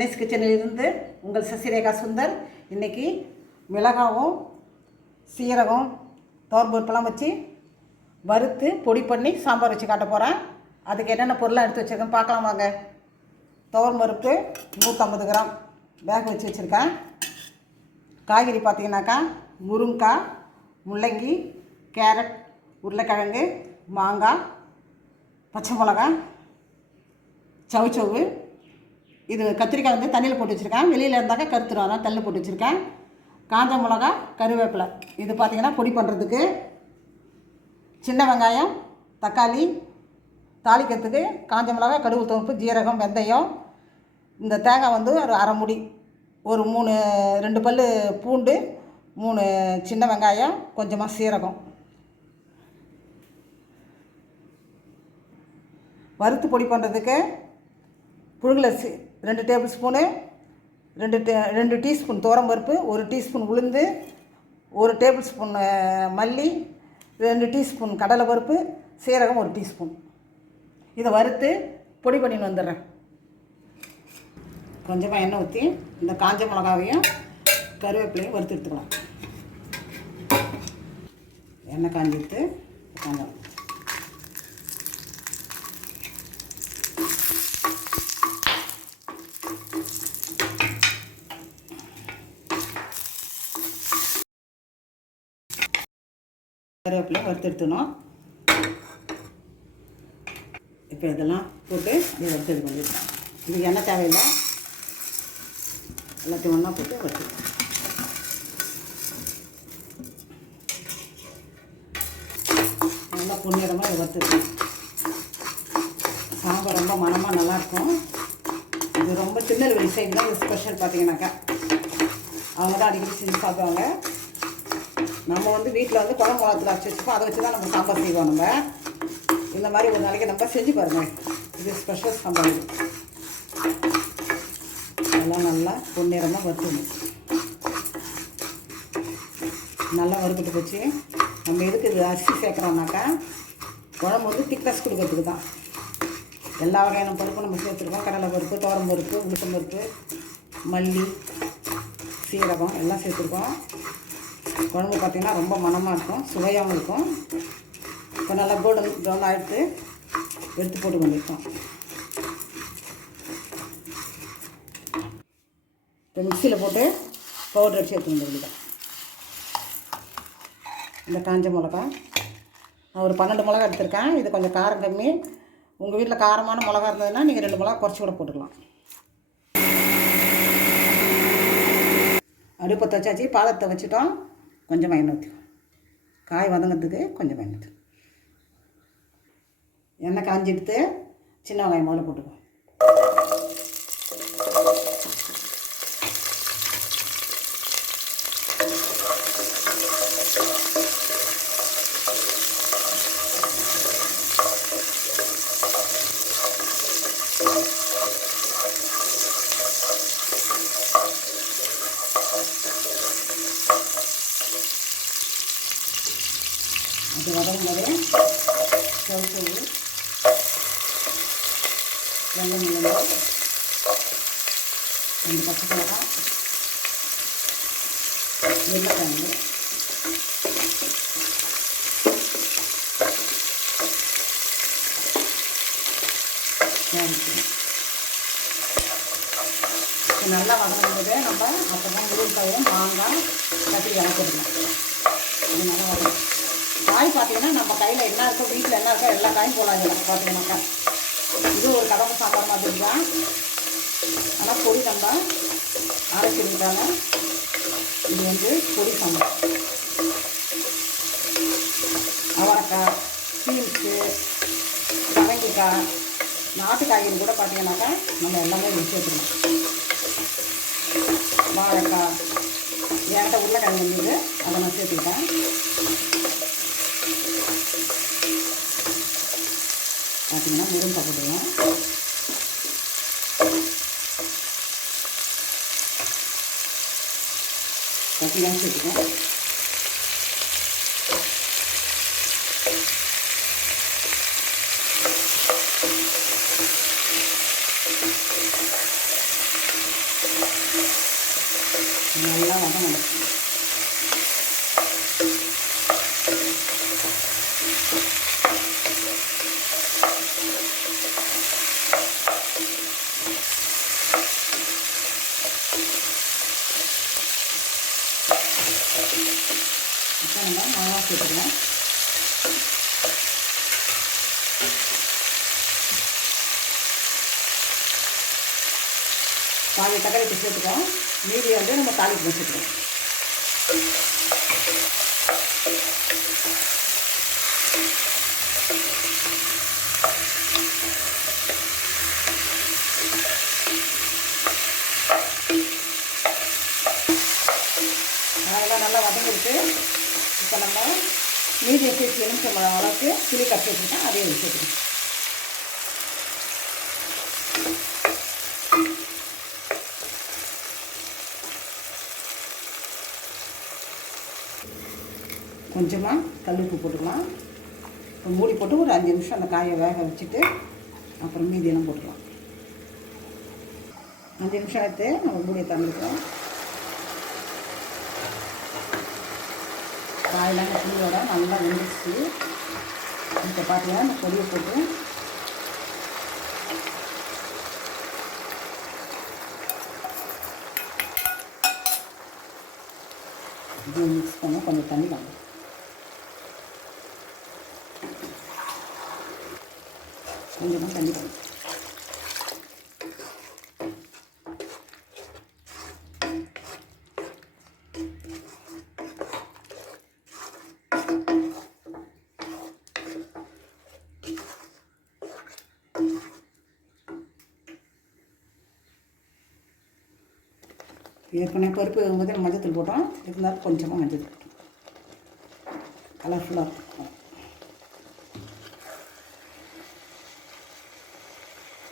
அன்னைஸ் கிச்சனிலிருந்து உங்கள் சசிரேகா சுந்தர் இன்றைக்கி மிளகாவும் சீரகம் தோர்பருப்பெல்லாம் வச்சு வறுத்து பொடி பண்ணி சாம்பார் வச்சு காட்ட போகிறேன் அதுக்கு என்னென்ன பொருளாக எடுத்து வச்சுருக்கேன் பார்க்கலாம் வாங்க. துவரம் பருப்பு நூற்றம்பது கிராம். வேக வச்சு வச்சுருக்கேன். காய்கறி பார்த்தீங்கன்னாக்கா முருங்காய் முள்ளங்கி கேரட் உருளைக்கிழங்கு மாங்காய் பச்சை மிளகாய் சவுச்சவு இது கத்திரிக்காய் வந்து தண்ணியில் போட்டு வச்சுருக்கேன். வெளியில் இருந்தாக்கா கருத்துரும் அதான் தள்ளு போட்டு வச்சுருக்கேன். காஞ்ச மிளகா கருவேப்பிலை. இது பார்த்திங்கன்னா பொடி பண்ணுறதுக்கு சின்ன வெங்காயம் தக்காளி தாளிக்கிறதுக்கு காஞ்ச மிளகா கடுகு தோப்பு ஜீரகம் வெந்தயம். இந்த தேங்காய் வந்து ஒரு அரை முடி. ஒரு மூணு ரெண்டு பல் பூண்டு மூணு சின்ன வெங்காயம் கொஞ்சமாக சீரகம். வறுத்து பொடி பண்ணுறதுக்கு புழுங்கலை ரெண்டு டேபிள் ஸ்பூனு ரெண்டு டே ரெண்டு டீஸ்பூன் பருப்பு ஒரு டீஸ்பூன் உளுந்து ஒரு டேபிள் ஸ்பூன் மல்லி ரெண்டு டீஸ்பூன் கடலைப்பருப்பு சீரகம் ஒரு டீஸ்பூன். இதை வறுத்து பொடி பண்ணின்னு வந்துடுறேன். கொஞ்சமாக எண்ணெய் ஊற்றி இந்த காஞ்ச மிளகாவையும் கருவேப்பிலையும் வறுத்து எடுத்துக்கலாம். எண்ணெய் காஞ்சிட்டு காஞ்ச கருவேப்பிலை வறுத்தெடுத்துணும் இப்போ இதெல்லாம் போட்டு இதை வறுத்து இது இதுக்கு எண்ணெய் தேவையில்லை. எல்லாத்தையும் ஒன்றா போட்டு வறுத்துக்கலாம். நல்லா பொன்னிறமாக இதை வறுத்துக்கலாம். சாம்பார் ரொம்ப மனமாக நல்லாயிருக்கும். இது ரொம்ப திருநெல்வேலி சைடு தான் ஸ்பெஷல் பார்த்தீங்கன்னாக்கா அவங்க தான் அடிக்கடி செஞ்சு சாப்பிடுவாங்க. நம்ம வந்து வீட்டில் வந்து குழம்பு மிளகத்தில் அரைச்சி வச்சுப்போம். அதை வச்சு தான் நம்ம சாம்பார் செய்வோம் நம்ம. இந்த மாதிரி ஒரு நாளைக்கு நம்ம செஞ்சு பாருங்கள் இது ஸ்பெஷல் சாம்பார் இது. எல்லாம் நல்லா பொன்னிறமாக வறுத்துணும் நல்லா வறுத்துட்டு போச்சு. நம்ம எதுக்கு இது அரிசி சேர்க்குறோம்னாக்கா குழம்பு வந்து திக்னஸ் கொடுக்கறதுக்கு தான். எல்லா வகையான பருப்பும் நம்ம சேர்த்துருக்கோம். கடலை பருப்பு தோரம் பருப்பு உளுத்தம் பருப்பு மல்லி சீரகம் எல்லாம் சேர்த்துருக்கோம். குழம்பு பார்த்திங்கன்னா ரொம்ப மணமாக இருக்கும் சுவையாகவும் இருக்கும். இப்போ நல்லா கோல்டன் ப்ரௌன் ஆகிட்டு எடுத்து போட்டு கொண்டிருக்கோம். இப்போ மிக்சியில் போட்டு பவுடர் அடிச்சு எடுத்து வந்துருக்கேன் இந்த காஞ்ச மிளகா. நான் ஒரு பன்னெண்டு மிளகா எடுத்திருக்கேன். இது கொஞ்சம் காரம் கம்மி. உங்கள் வீட்டில் காரமான மிளகா இருந்ததுன்னா நீங்கள் ரெண்டு மிளகா குறைச்சி கூட போட்டுக்கலாம். அடுப்பை வச்சாச்சு பாதத்தை வச்சுட்டோம். கொஞ்சம் எண்ணெய் ஊற்றிக்கும் காய் வதங்கிறதுக்கு கொஞ்சம் எண்ணெய் ஊற்றி எண்ணெய் காஞ்சி எடுத்து சின்ன வெங்காயம் முதல்ல போட்டுக்குவோம் அது வதங்கும் போதே சவுசவு வெள்ளை மிளகு ரெண்டு பச்சை மிளகா உருளைக்கிழங்கு நல்லா வதங்கும்போது நம்ம அப்புறம் முருங்காயும் மாங்காய் கட்டி போட்டுக்கலாம். இது நல்லா வதங்கும். காய் பார்த்தீங்கன்னா நம்ம கையில் என்ன இருக்கோ வீட்டில் என்ன இருக்கோ எல்லா காயும் போடலாம் பார்த்தீங்கன்னாக்கா. இது ஒரு கடவுள் சாம்பார் மாதிரி தான். ஆனால் பொடி நம்ம அரைச்சிருக்காங்க இது வந்து பொடி சம்பா. அவரைக்காய் பீன்ஸு பரங்கிக்காய் நாட்டு காய்கறி கூட பார்த்தீங்கன்னாக்கா நம்ம எல்லாமே வச்சு வச்சுருக்கோம். வாழைக்காய் என்கிட்ட உருளைக்கிழங்கு இருந்தது அதை நான் சேர்த்துக்கிட்டேன். பார்த்தீங்கன்னா முருங்கை கட்டி தான் சேர்த்துக்கோம் நல்லா வதங்க பாதி தக்காளி பிடிச்சிருக்கோம் சேர்த்துக்கோம் மீதி வந்து நம்ம தாளிக்கு வச்சுக்கணும். அதெல்லாம் நல்லா வதங்கிருக்கு இப்போ நம்ம மீதி சேர்த்து எலுமிச்சம்பழம் அளவுக்கு புளி கட்டி வச்சுருக்கேன் அதையும் வச்சுருக்கோம் கொஞ்சமாக கல் உப்பு போட்டுக்கலாம். இப்போ மூடி போட்டு ஒரு அஞ்சு நிமிஷம் அந்த காயை வேக வச்சுட்டு அப்புறம் மீதியெல்லாம் போட்டுக்கலாம். அஞ்சு நிமிஷம் எடுத்து நம்ம மூடியை தந்துருக்கோம் காயெல்லாம் புளியோட நல்லா வெந்துச்சு இப்போ பார்த்தீங்கன்னா இந்த பொடியை போட்டு இது மிக்ஸ் பண்ண கொஞ்சம் தண்ணி வாங்க கொஞ்சமாக தண்ணி வாங்க ஏற்கனவே பருப்பு மஞ்சள் மஞ்சள் தூள் போட்டோம். இருந்தாலும் கொஞ்சமாக மஞ்சள் போட்டோம். கலர்ஃபுல்லாக இருக்கும்.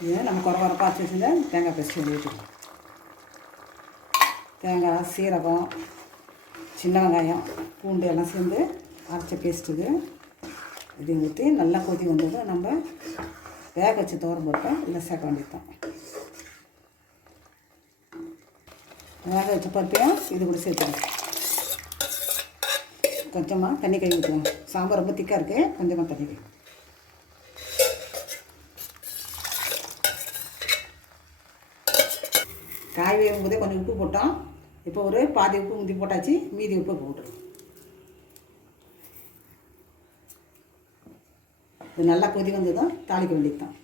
இதை நம்ம குறை குறைப்பாக அரைச்சி வச்சுருந்தா தேங்காய் பேஸ்ட் ஊற்றிக்கலாம் தேங்காய் சீரகம் சின்ன வெங்காயம் பூண்டு எல்லாம் சேர்ந்து அரைச்ச பேஸ்ட்டு இது. இதையும் ஊற்றி நல்லா கொதி வந்ததும் நம்ம வேக வச்சு தோரம் போட்டோம் இல்லை சேர்க்க வேண்டியது தான் வேக வச்சு பருப்பையும் இது கூட சேர்த்துக்கணும். கொஞ்சமாக தண்ணி கை ஊற்றுவோம் சாம்பார் ரொம்ப திக்காக இருக்குது கொஞ்சமாக தண்ணி கை காய் வேகும் போதே கொஞ்சம் உப்பு போட்டோம். இப்போ ஒரு பாதி உப்பு முந்தி போட்டாச்சு மீதி உப்பு போட்டுரும் இது நல்லா கொதி வந்ததும் தாளிக்க வேண்டியது தான்.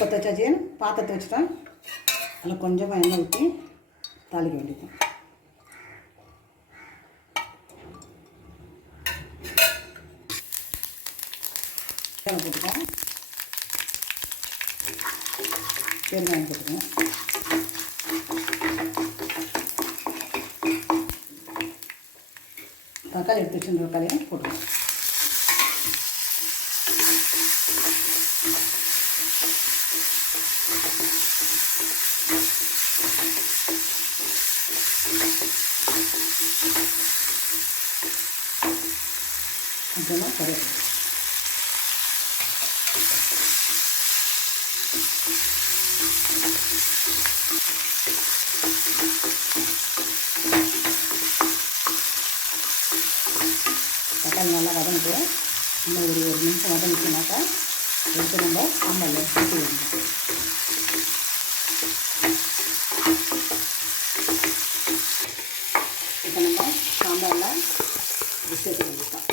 பற்ற வச்சாச்சு பாத்திரத்தை வச்சுட்டேன் அதில் கொஞ்சமாக எண்ணெய் ஊற்றி தாளிக்க வேண்டியது தான். பெருங்காயம் போட்டுக்கோங்க. தக்காளி எடுத்து வச்சுருந்த தக்காளியை போட்டுக்கோங்க. கொஞ்சமாக கருவேப்பிலை தக்காளி நல்லா வதங்கிட்டு இன்னும் ஒரு ஒரு நிமிஷம் வதங்கிச்சுனாக்கா எடுத்து நம்ம சாம்பாரில் சேர்த்து விடணும் இப்போ நம்ம சாம்பாரில் சேர்த்து வந்துட்டோம்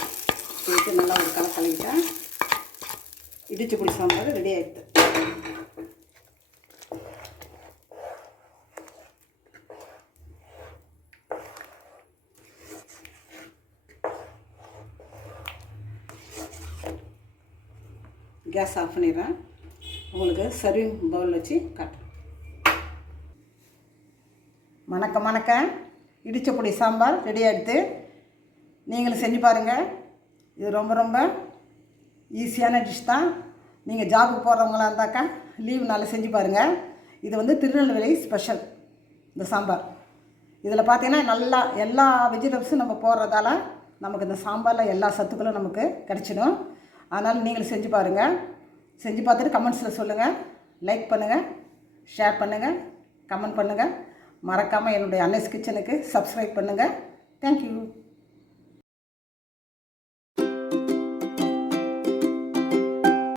சேர்த்து நல்லா ஒரு கலை இடிச்சு புளி சாம்பார் ரெடி ஆகிடுது கேஸ் ஆஃப் பண்ணிடுறேன். உங்களுக்கு சர்விங் பவுல் வச்சு காட்டுறேன். வணக்கம் வணக்கம். இடிச்ச பொடி சாம்பார் ரெடி ஆகிடுது நீங்களும் செஞ்சு பாருங்கள் இது ரொம்ப ரொம்ப ஈஸியான டிஷ் தான். நீங்கள் ஜாபுக்கு போகிறவங்களா இருந்தாக்கா லீவ் நாளில் செஞ்சு பாருங்கள் இது வந்து திருநெல்வேலி ஸ்பெஷல் இந்த சாம்பார். இதில் பார்த்தீங்கன்னா நல்லா எல்லா வெஜிடபிள்ஸும் நம்ம போடுறதால நமக்கு இந்த சாம்பாரில் எல்லா சத்துக்களும் நமக்கு கிடச்சிடும். அதனால் நீங்களும் செஞ்சு பாருங்கள் செஞ்சு பார்த்துட்டு கமெண்ட்ஸில் சொல்லுங்கள் லைக் பண்ணுங்கள் ஷேர் பண்ணுங்கள் கமெண்ட் பண்ணுங்கள் மறக்காமல் என்னுடைய அன்னஸ் கிச்சனுக்கு சப்ஸ்கிரைப் பண்ணுங்கள் தேங்க்யூ